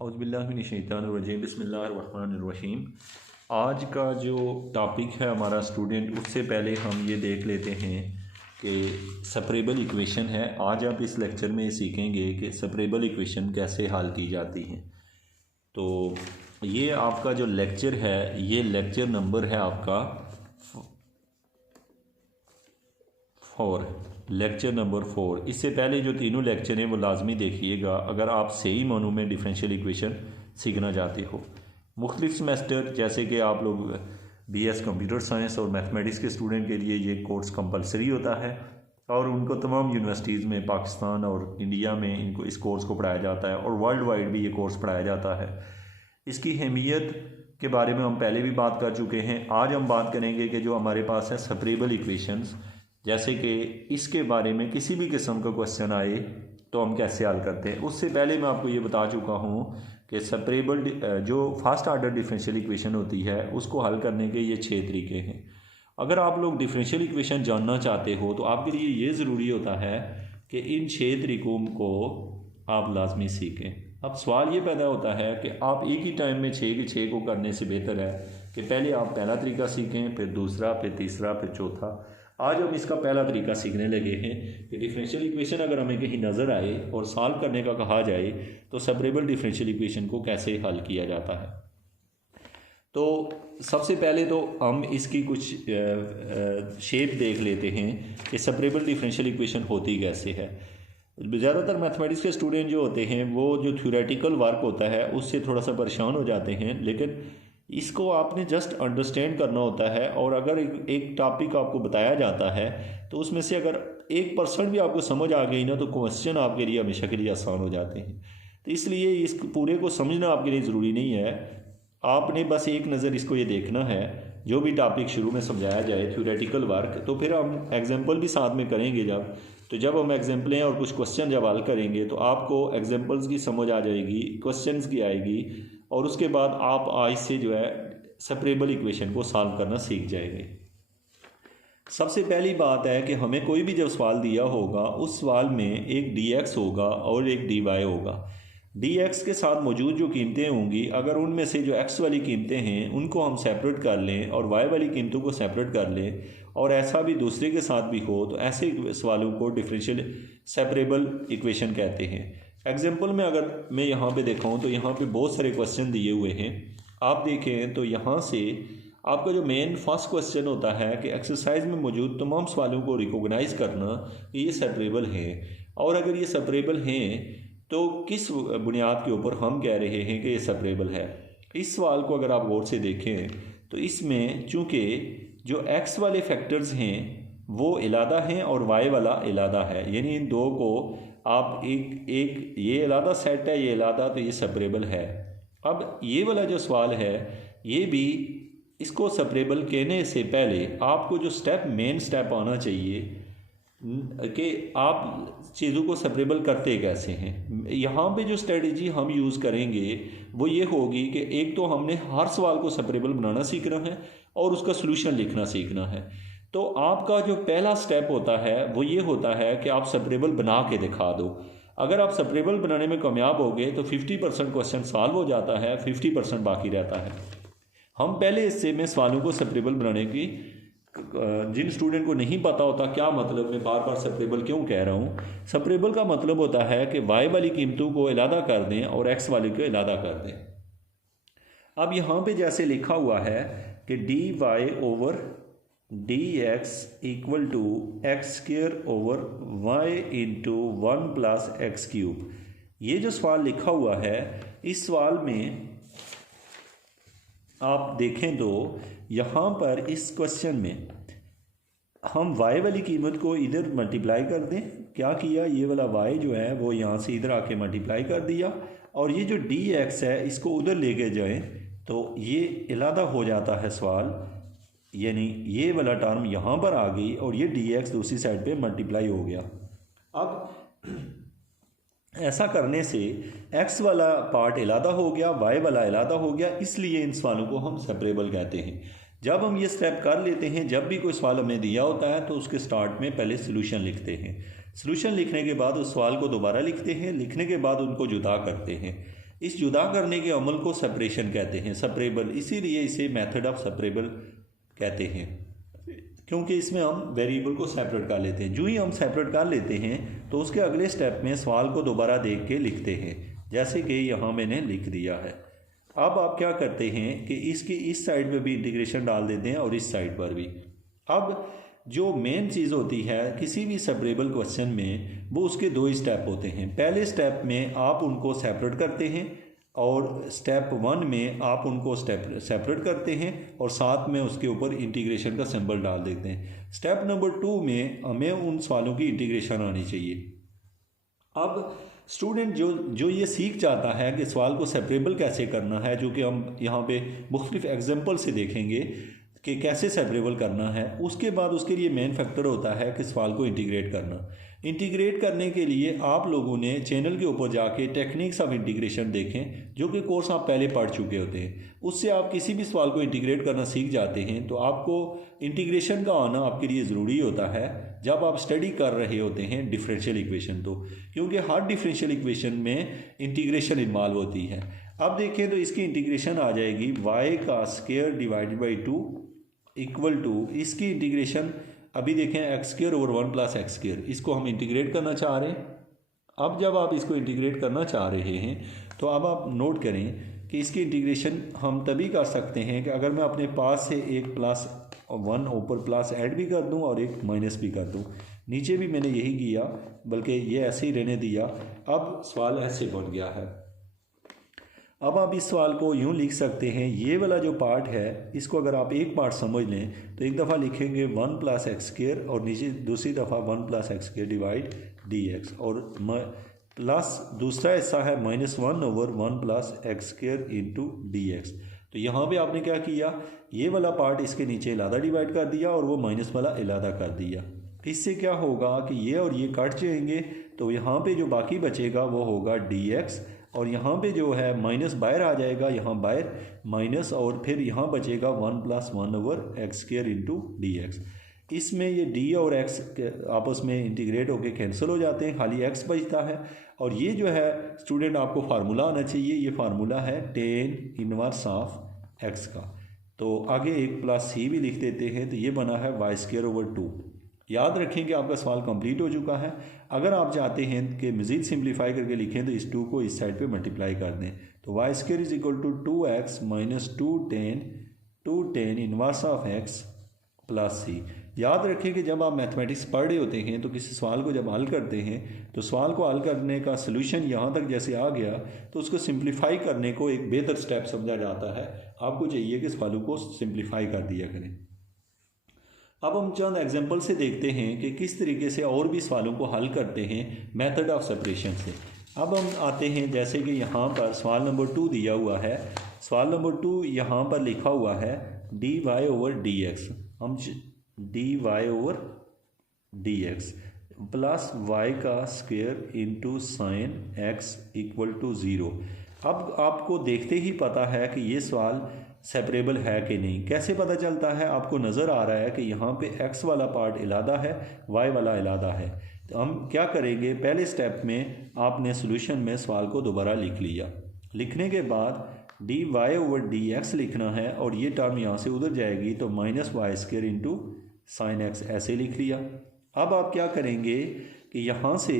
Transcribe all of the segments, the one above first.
औज़ुबिल्लाहिमिनश्शैतानिर्रजीम बिस्मिल्लाहिर्रहमानिर्रहीम। आज का जो टॉपिक है हमारा स्टूडेंट, उससे पहले हम ये देख लेते हैं कि सेपरेबल इक्वेशन है। आज आप इस लेक्चर में सीखेंगे कि सेपरेबल इक्वेशन कैसे हल की जाती हैं। तो ये आपका जो लेक्चर है, ये लेक्चर नंबर है आपका 4, लेक्चर नंबर 4। इससे पहले जो तीनों लेक्चर हैं वो लाजमी देखिएगा अगर आप सही मानों में डिफरेंशियल इक्वेशन सीखना चाहते हो। मुख्तलिफ सेमेस्टर जैसे कि आप लोग BS कंप्यूटर साइंस और मैथमेटिक्स के स्टूडेंट के लिए ये कोर्स कंपलसरी होता है और उनको तमाम यूनिवर्सिटीज़ में पाकिस्तान और इंडिया में इनको इस कोर्स को पढ़ाया जाता है और वर्ल्ड वाइड भी ये कोर्स पढ़ाया जाता है। इसकी अहमियत के बारे में हम पहले भी बात कर चुके हैं। आज हम बात करेंगे कि जो हमारे पास है सेपरेबल इक्वेशंस, जैसे कि इसके बारे में किसी भी किस्म का क्वेश्चन आए तो हम कैसे हल करते हैं। उससे पहले मैं आपको ये बता चुका हूँ कि सेपरेबल जो फर्स्ट आर्डर डिफरेंशियल इक्वेशन होती है उसको हल करने के ये 6 तरीके हैं। अगर आप लोग डिफरेंशियल इक्वेशन जानना चाहते हो तो आपके लिए ये ज़रूरी होता है कि इन 6 तरीक़ों को आप लाजमी सीखें। अब सवाल ये पैदा होता है कि आप एक ही टाइम में 6 के 6 को करने से बेहतर है कि पहले आप पहला तरीका सीखें, फिर दूसरा, फिर तीसरा, फिर चौथा। आज हम इसका पहला तरीका सीखने लगे हैं कि डिफरेंशियल इक्वेशन अगर हमें कहीं नज़र आए और सॉल्व करने का कहा जाए तो सेपरेबल डिफरेंशियल इक्वेशन को कैसे हल किया जाता है। तो सबसे पहले तो हम इसकी कुछ शेप देख लेते हैं कि सेपरेबल डिफरेंशियल इक्वेशन होती कैसे है। ज़्यादातर मैथमेटिक्स के स्टूडेंट जो होते हैं वो जो थ्योरेटिकल वर्क होता है उससे थोड़ा सा परेशान हो जाते हैं, लेकिन इसको आपने जस्ट अंडरस्टैंड करना होता है। और अगर एक टॉपिक आपको बताया जाता है तो उसमें से अगर 1% भी आपको समझ आ गई ना तो क्वेश्चन आपके लिए हमेशा के लिए आसान हो जाते हैं। तो इसलिए इस पूरे को समझना आपके लिए ज़रूरी नहीं है। आपने बस एक नज़र इसको ये देखना है, जो भी टॉपिक शुरू में समझाया जाए थ्योरेटिकल वर्क, तो फिर हम एग्जाम्पल भी साथ में करेंगे। जब हम एग्जाम्पलें और कुछ क्वेश्चन जब हल करेंगे तो आपको एग्जाम्पल्स की समझ आ जाएगी, क्वेश्चंस की आएगी, और उसके बाद आप आज से जो है सेपरेबल इक्वेशन को सॉल्व करना सीख जाएंगे। सबसे पहली बात है कि हमें कोई भी जब सवाल दिया होगा उस सवाल में एक dx होगा और एक dy होगा। dx के साथ मौजूद जो कीमतें होंगी, अगर उनमें से जो x वाली कीमतें हैं उनको हम सेपरेट कर लें और y वाली कीमतों को सेपरेट कर लें, और ऐसा भी दूसरे के साथ भी हो, तो ऐसे सवालों को डिफरेंशियल सेपरेबल इक्वेशन कहते हैं। एग्जाम्पल में अगर मैं यहाँ पे दिखाऊँ तो यहाँ पे बहुत सारे क्वेश्चन दिए हुए हैं। आप देखें तो यहाँ से आपका जो मेन फर्स्ट क्वेश्चन होता है कि एक्सरसाइज में मौजूद तमाम सवालों को रिकॉग्नाइज करना कि ये सेपरेबल हैं, और अगर ये सेपरेबल हैं तो किस बुनियाद के ऊपर हम कह रहे हैं कि ये सेपरेबल है। इस सवाल को अगर आप गौर से देखें तो इसमें चूँकि जो x वाले फैक्टर्स हैं वो इलादा हैं और y वाला इलादा है, यानी इन दो को आप एक ये इलादा सेट है, ये इलादा, तो ये सेपरेबल है। अब ये वाला जो सवाल है ये भी, इसको सेपरेबल कहने से पहले आपको जो मेन स्टेप आना चाहिए कि आप चीज़ों को सेपरेबल करते कैसे हैं। यहाँ पे जो स्ट्रेटजी हम यूज़ करेंगे वो ये होगी कि एक तो हमने हर सवाल को सेपरेबल बनाना सीखना है और उसका सलूशन लिखना सीखना है। तो आपका जो पहला स्टेप होता है वो ये होता है कि आप सेपरेबल बना के दिखा दो। अगर आप सेपरेबल बनाने में कामयाब हो गए तो 50% क्वेश्चन सॉल्व हो जाता है, 50% बाकी रहता है। हम पहले इससे में सवालों को सेपरेबल बनाने की, जिन स्टूडेंट को नहीं पता होता क्या मतलब, मैं बार बार सेपरेबल क्यों कह रहा हूँ, सेपरेबल का मतलब होता है कि y वाली कीमतों को इलादा कर दें और x वाली को इलादा कर दें। अब यहाँ पे जैसे लिखा हुआ है कि dy over dx equal to X square over y into 1 plus X cube. ये जो सवाल लिखा हुआ है, इस सवाल में आप देखें तो यहाँ पर इस क्वेश्चन में हम y वाली कीमत को इधर मल्टीप्लाई कर दें। क्या किया, ये वाला y जो है वो यहाँ से इधर आके मल्टीप्लाई कर दिया, और ये जो dx है इसको उधर लेके जाएं तो ये इलादा हो जाता है सवाल, यानी ये वाला टर्म यहाँ पर आ गई और ये dx दूसरी साइड पे मल्टीप्लाई हो गया। अब ऐसा करने से x वाला पार्ट इलादा हो गया, y वाला इलादा हो गया, इसलिए इन सवालों को हम सेपरेबल कहते हैं। जब हम ये स्टेप कर लेते हैं, जब भी कोई सवाल हमें दिया होता है तो उसके स्टार्ट में पहले सलूशन लिखते हैं। सलूशन लिखने के बाद उस सवाल को दोबारा लिखते हैं, लिखने के बाद उनको जुदा करते हैं। इस जुदा करने के अमल को सेपरेशन कहते हैं, सेपरेबल, इसीलिए इसे मेथड ऑफ सेपरेबल कहते हैं, क्योंकि इसमें हम वेरिएबल को सेपरेट कर लेते हैं। जो ही हम सेपरेट कर लेते हैं तो उसके अगले स्टेप में सवाल को दोबारा देख के लिखते हैं, जैसे कि यहाँ मैंने लिख दिया है। अब आप क्या करते हैं कि इसकी इस साइड पे भी इंटीग्रेशन डाल देते हैं और इस साइड पर भी। अब जो मेन चीज़ होती है किसी भी सेपरेबल क्वेश्चन में, वो उसके दो ही स्टेप होते हैं। पहले स्टेप में आप उनको सेपरेट करते हैं और स्टेप 1 में आप उनको सेपरेट करते हैं और साथ में उसके ऊपर इंटीग्रेशन का सिंबल डाल देते हैं। स्टेप नंबर 2 में हमें उन सवालों की इंटीग्रेशन आनी चाहिए। अब स्टूडेंट जो ये सीख जाता है कि सवाल को सेपरेबल कैसे करना है, जो कि हम यहाँ पे मुख्तलिफ एग्जाम्पल से देखेंगे कि कैसे सेपरेबल करना है, उसके बाद उसके लिए मेन फैक्टर होता है कि सवाल को इंटीग्रेट करना। इंटीग्रेट करने के लिए आप लोगों ने चैनल के ऊपर जाके टेक्निक्स ऑफ इंटीग्रेशन देखें, जो कि कोर्स आप पहले पढ़ चुके होते हैं। उससे आप किसी भी सवाल को इंटीग्रेट करना सीख जाते हैं। तो आपको इंटीग्रेशन का आना आपके लिए ज़रूरी होता है जब आप स्टडी कर रहे होते हैं डिफरेंशियल इक्वेशन, तो क्योंकि हर डिफरेंशियल इक्वेशन में इंटीग्रेशन इन्वॉल्व होती है। अब देखें तो इसकी इंटीग्रेशन आ जाएगी y का square divided by 2 equal to, इसकी इंटीग्रेशन अभी देखें X square over 1 plus X square, इसको हम इंटीग्रेट करना चाह रहे हैं। अब जब आप इसको इंटीग्रेट करना चाह रहे हैं तो अब आप नोट करें कि इसकी इंटीग्रेशन हम तभी कर सकते हैं कि अगर मैं अपने पास से एक प्लस 1 ऊपर प्लस ऐड भी कर दूं और एक माइनस भी कर दूं। नीचे भी मैंने यही किया, बल्कि ये ऐसे ही रहने दिया। अब सवाल ऐसे बन गया है। अब आप इस सवाल को यूँ लिख सकते हैं, ये वाला जो पार्ट है इसको अगर आप एक पार्ट समझ लें तो एक दफ़ा लिखेंगे 1 प्लस एक्स स्क्वायर और नीचे दूसरी दफ़ा 1 plus X square divide D x, और प्लस दूसरा हिस्सा है -1 over 1 plus X square into D X. तो यहाँ पे आपने क्या किया, ये वाला पार्ट इसके नीचे इलादा डिवाइड कर दिया और वो माइनस वाला इलादा कर दिया। इससे क्या होगा कि ये और ये कट जाएंगे, तो यहाँ पे जो बाकी बचेगा वो होगा डी एक्स, और यहाँ पे जो है माइनस बाहर आ जाएगा, यहाँ बाहर माइनस, और फिर यहाँ बचेगा 1 plus 1 over x square into D x. इसमें ये डी और एक्स आपस में इंटीग्रेट होकर कैंसिल हो जाते हैं, खाली एक्स बचता है। और ये जो है स्टूडेंट आपको फार्मूला आना चाहिए, ये फार्मूला है tan इनवर्स ऑफ एक्स का। तो आगे एक प्लस सी भी लिख देते हैं, तो ये बना है वाई स्क्वायर ओवर 2। याद रखें कि आपका सवाल कंप्लीट हो चुका है। अगर आप चाहते हैं कि मज़ीद सिंप्लीफाई करके लिखें तो इस 2 को इस साइड पे मल्टीप्लाई कर दें, तो Y square is equal to 2x minus 2 tan inverse of X plus C. याद रखें कि जब आप मैथमेटिक्स पढ़ रहे होते हैं तो किसी सवाल को जब हल करते हैं तो सवाल को हल करने का सलूशन यहाँ तक जैसे आ गया तो उसको सिंप्लीफाई करने को एक बेहतर स्टेप समझा जाता है। आपको चाहिए कि सवालों को सिंप्लीफाई कर दिया करें। अब हम चंद एग्जांपल से देखते हैं कि किस तरीके से और भी सवालों को हल करते हैं मेथड ऑफ सेपरेशन से। अब हम आते हैं, जैसे कि यहाँ पर सवाल नंबर 2 दिया हुआ है। सवाल नंबर 2 यहाँ पर लिखा हुआ है D Y over D X. हम D Y over D X plus Y का square into sine X equal to 0। अब आपको देखते ही पता है कि ये सवाल सेपरेबल है कि नहीं। कैसे पता चलता है, आपको नज़र आ रहा है कि यहाँ पे x वाला पार्ट इलादा है, y वाला इलादा है। तो हम क्या करेंगे, पहले स्टेप में आपने सॉल्यूशन में सवाल को दोबारा लिख लिया। लिखने के बाद D Y over D X लिखना है और ये टर्म यहाँ से उधर जाएगी, तो minus Y square into sine X ऐसे लिख लिया। अब आप क्या करेंगे कि यहाँ से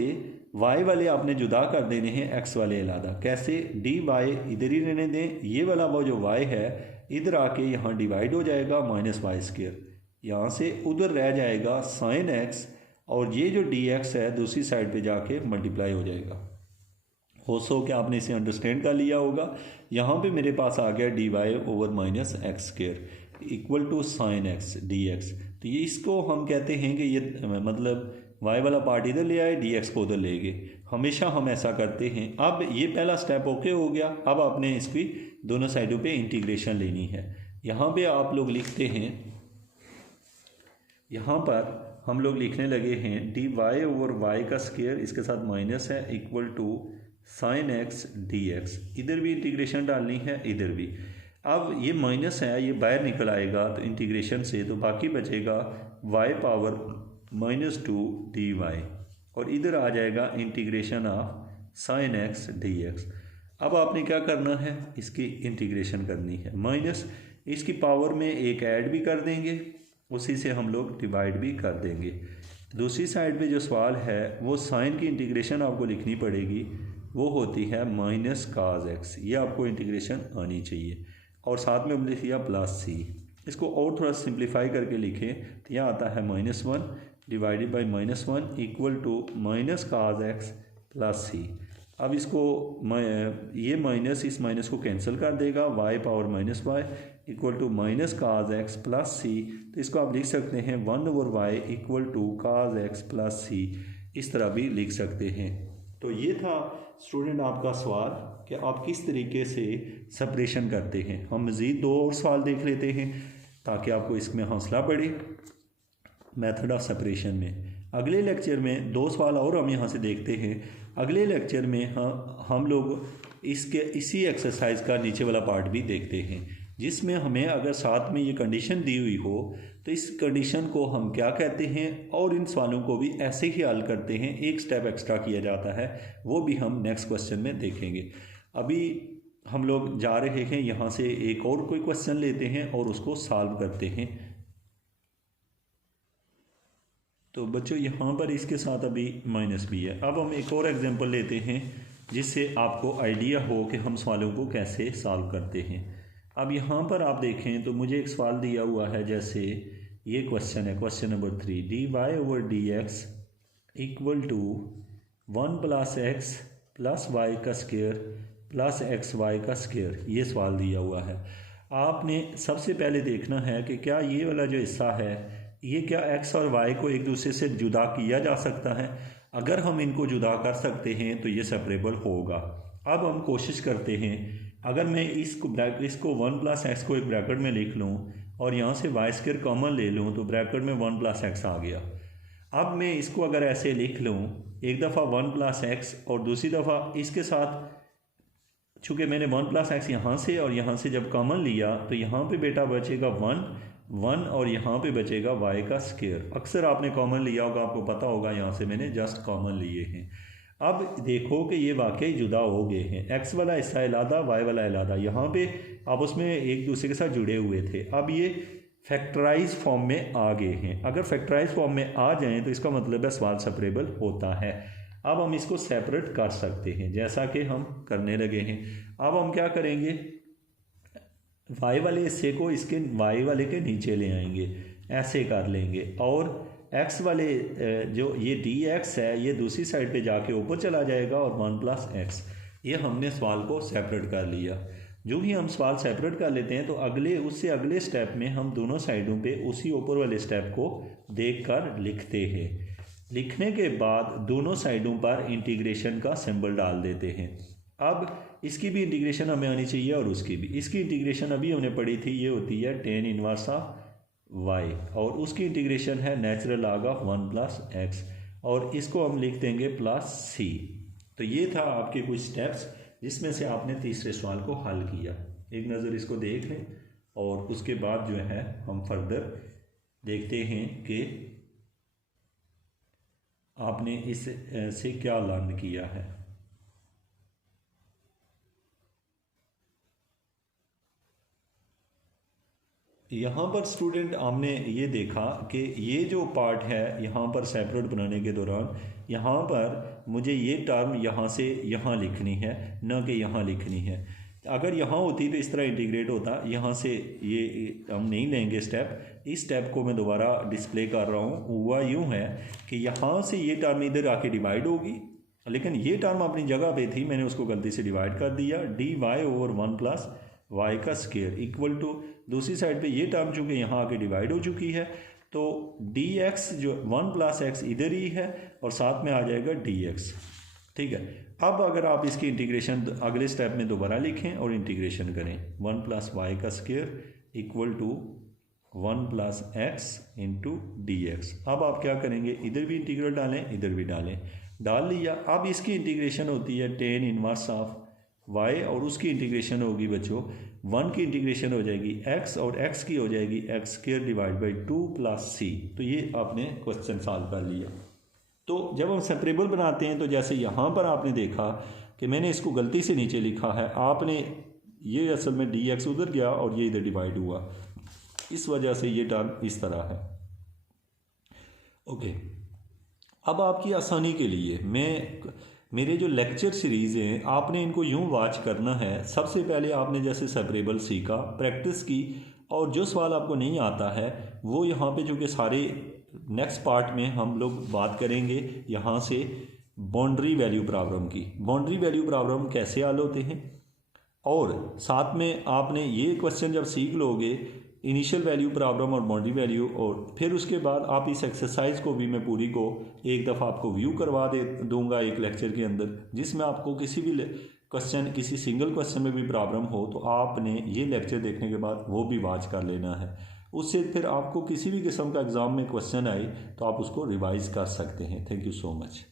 y वाले आपने जुदा कर देने हैं, x वाले इलादा। कैसे, डी वाई इधर ही रहने दें, ये वाला वो जो y है इधर आके यहाँ डिवाइड हो जाएगा माइनस वाई स्क्वायर, यहाँ से उधर रह जाएगा साइन x, और ये जो डी एक्स है दूसरी साइड पे जाके मल्टीप्लाई हो जाएगा। हो सो कि आपने इसे अंडरस्टैंड कर लिया होगा। यहाँ पे मेरे पास आ गया D Y over minus X square equal to sine X D X. तो ये इसको हम कहते हैं कि ये मतलब y वाला पार्ट इधर ले आए, डी एक्स को उधर ले गए। हमेशा हम ऐसा करते हैं। अब ये पहला स्टेप ओके हो गया। अब आपने इसकी दोनों साइडों पे इंटीग्रेशन लेनी है। यहाँ पे आप लोग लिखते हैं, यहाँ पर हम लोग लिखने लगे हैं डी वाई ओवर वाई का स्क्वायर, इसके साथ माइनस है, equal to sine X D X. इधर भी इंटीग्रेशन डालनी है, इधर भी। अब ये माइनस है, ये बाहर निकल आएगा तो इंटीग्रेशन से, तो बाकी बचेगा y पावर -2 dy, और इधर आ जाएगा integration of sine X D x. अब आपने क्या करना है, इसकी इंटीग्रेशन करनी है, माइनस इसकी पावर में एक ऐड भी कर देंगे, उसी से हम लोग डिवाइड भी कर देंगे। दूसरी साइड पे जो सवाल है वो साइन की इंटीग्रेशन आपको लिखनी पड़ेगी, वो होती है माइनस काज एक्स, ये आपको इंटीग्रेशन आनी चाहिए। और साथ में हमने लिख दिया प्लस सी। इसको और थोड़ा सिंप्लीफाई करके लिखें तो यह आता है -1 divided by -1 equal to minus cos X plus C. अब इसको ये माइनस इस माइनस को कैंसिल कर देगा, y power -y equal to minus cos X plus C. तो इसको आप लिख सकते हैं 1/y equal to cos X plus C, इस तरह भी लिख सकते हैं। तो ये था स्टूडेंट आपका सवाल कि आप किस तरीके से सेपरेशन करते हैं। हम मज़ीद 2 और सवाल देख लेते हैं ताकि आपको इसमें हौसला बढ़े मेथड ऑफ सेपरेशन में। अगले लेक्चर में 2 सवाल और हम यहाँ से देखते हैं। अगले लेक्चर में हम लोग इसी एक्सरसाइज का नीचे वाला पार्ट भी देखते हैं, जिसमें हमें अगर साथ में ये कंडीशन दी हुई हो तो इस कंडीशन को हम क्या कहते हैं, और इन सवालों को भी ऐसे ही हल करते हैं, एक स्टेप एक्स्ट्रा किया जाता है, वो भी हम नेक्स्ट क्वेश्चन में देखेंगे। अभी हम लोग जा रहे हैं यहाँ से एक और कोई क्वेश्चन लेते हैं और उसको सॉल्व करते हैं। तो बच्चों यहाँ पर इसके साथ अभी माइनस भी है। अब हम एक और एग्जांपल लेते हैं जिससे आपको आइडिया हो कि हम सवालों को कैसे सॉल्व करते हैं। अब यहाँ पर आप देखें तो मुझे एक सवाल दिया हुआ है, जैसे ये क्वेश्चन है, question number 3, dy/dx equal to 1 + x + y का स्क्वायर प्लस xy का स्क्वायर, ये सवाल दिया हुआ है। आपने सबसे पहले देखना है कि क्या ये वाला जो हिस्सा है ये क्या x और y को एक दूसरे से जुदा किया जा सकता है। अगर हम इनको जुदा कर सकते हैं तो ये सेपरेबल होगा। अब हम कोशिश करते हैं, अगर मैं इसको 1 + x को एक ब्रैकेट में लिख लूँ और यहाँ से y² कॉमन ले लूँ तो ब्रैकेट में 1 + x आ गया। अब मैं इसको अगर ऐसे लिख लूँ, एक दफ़ा 1 + x और दूसरी दफ़ा इसके साथ, चूँकि मैंने 1 + x यहाँ से और यहाँ से जब कॉमन लिया तो यहाँ पे बेटा बचेगा 1 और यहाँ पे बचेगा y का स्क्वायर। अक्सर आपने कॉमन लिया होगा, आपको पता होगा, यहाँ से मैंने जस्ट कॉमन लिए हैं। अब देखो कि ये वाकई जुदा हो गए हैं, x वाला हिस्सा अलग, y वाला अलग, यहाँ पे आपस में एक दूसरे के साथ जुड़े हुए थे। अब ये फैक्टराइज फॉर्म में आ गए हैं। अगर फैक्टराइज फॉर्म में आ जाएं तो इसका मतलब है सवाल सेपरेबल होता है। अब हम इसको सेपरेट कर सकते हैं जैसा कि हम करने लगे हैं। अब हम क्या करेंगे, y वाले हिस्से को इसके y वाले के नीचे ले आएंगे, ऐसे कर लेंगे, और x वाले जो ये dx है ये दूसरी साइड पे जाके ऊपर चला जाएगा और 1 + x, ये हमने सवाल को सेपरेट कर लिया। जो भी हम सवाल सेपरेट कर लेते हैं तो उससे अगले स्टेप में हम दोनों साइडों पे उसी ऊपर वाले स्टेप को देखकर लिखते हैं। लिखने के बाद दोनों साइडों पर इंटीग्रेशन का सिंबल डाल देते हैं। अब इसकी भी इंटीग्रेशन हमें आनी चाहिए और उसकी भी। इसकी इंटीग्रेशन अभी हमने पढ़ी थी, ये होती है tan इनवर्स ऑफ y, और उसकी इंटीग्रेशन है नेचुरल लॉग ऑफ 1 + x, और इसको हम लिख देंगे +c। तो ये था आपके कुछ स्टेप्स जिसमें से आपने तीसरे सवाल को हल किया। एक नज़र इसको देख लें और उसके बाद जो है हम फर्दर देखते हैं कि आपने इस से क्या लर्न किया है। यहाँ पर स्टूडेंट हमने ये देखा कि ये जो पार्ट है यहाँ पर सेपरेट बनाने के दौरान, यहाँ पर मुझे ये टर्म यहाँ से यहाँ लिखनी है, न कि यहाँ लिखनी है। अगर यहाँ होती तो इस तरह इंटीग्रेट होता, यहाँ से ये हम नहीं लेंगे स्टेप। इस स्टेप को मैं दोबारा डिस्प्ले कर रहा हूँ। हुआ यूँ है कि यहाँ से ये टर्म इधर आके डिवाइड होगी, लेकिन ये टर्म अपनी जगह पे थी, मैंने उसको गलती से डिवाइड कर दिया। dy/1 + y का स्क्वायर इक्वल टू दूसरी साइड पे ये टर्म चूँकि यहाँ आके डिवाइड हो चुकी है तो dx जो 1 + x इधर ही है और साथ में आ जाएगा dx। ठीक है, अब अगर आप इसकी इंटीग्रेशन अगले स्टेप में दोबारा लिखें और इंटीग्रेशन करें, 1 + y का square equal to 1 + x into dx। अब आप क्या करेंगे, इधर भी इंटीग्रल डालें, इधर भी डाल लिया। अब इसकी इंटीग्रेशन होती है tan इनवर्स ऑफ y, और उसकी इंटीग्रेशन होगी बच्चों 1 की इंटीग्रेशन हो जाएगी x और x की हो जाएगी x² / 2 + c। तो ये आपने क्वेश्चन सॉल्व कर लिया। तो जब हम सेपरेबल बनाते हैं तो जैसे यहाँ पर आपने देखा कि मैंने इसको गलती से नीचे लिखा है, आपने ये असल में dx उधर गया और ये इधर डिवाइड हुआ, इस वजह से ये टर्म इस तरह है। ओके, अब आपकी आसानी के लिए मेरे जो लेक्चर सीरीज़ हैं आपने इनको यूं वॉच करना है। सबसे पहले आपने जैसे सेपरेबल सीखा, प्रैक्टिस की, और जो सवाल आपको नहीं आता है वो यहाँ पे, जो कि सारे नेक्स्ट पार्ट में हम लोग बात करेंगे यहाँ से बाउंड्री वैल्यू प्रॉब्लम की। बाउंड्री वैल्यू प्रॉब्लम कैसे हल होते हैं, और साथ में आपने ये क्वेश्चन जब सीख लोगे, इनिशियल वैल्यू प्रॉब्लम और बाउंड्री वैल्यू, और फिर उसके बाद आप इस एक्सरसाइज को भी मैं पूरी को एक दफ़ा आपको व्यू करवा दूंगा एक लेक्चर के अंदर, जिसमें आपको किसी भी क्वेश्चन, किसी सिंगल क्वेश्चन में भी प्रॉब्लम हो तो आपने ये लेक्चर देखने के बाद वो भी वॉच कर लेना है। उससे फिर आपको किसी भी किस्म का एग्ज़ाम में क्वेश्चन आए तो आप उसको रिवाइज़ कर सकते हैं। Thank you so much.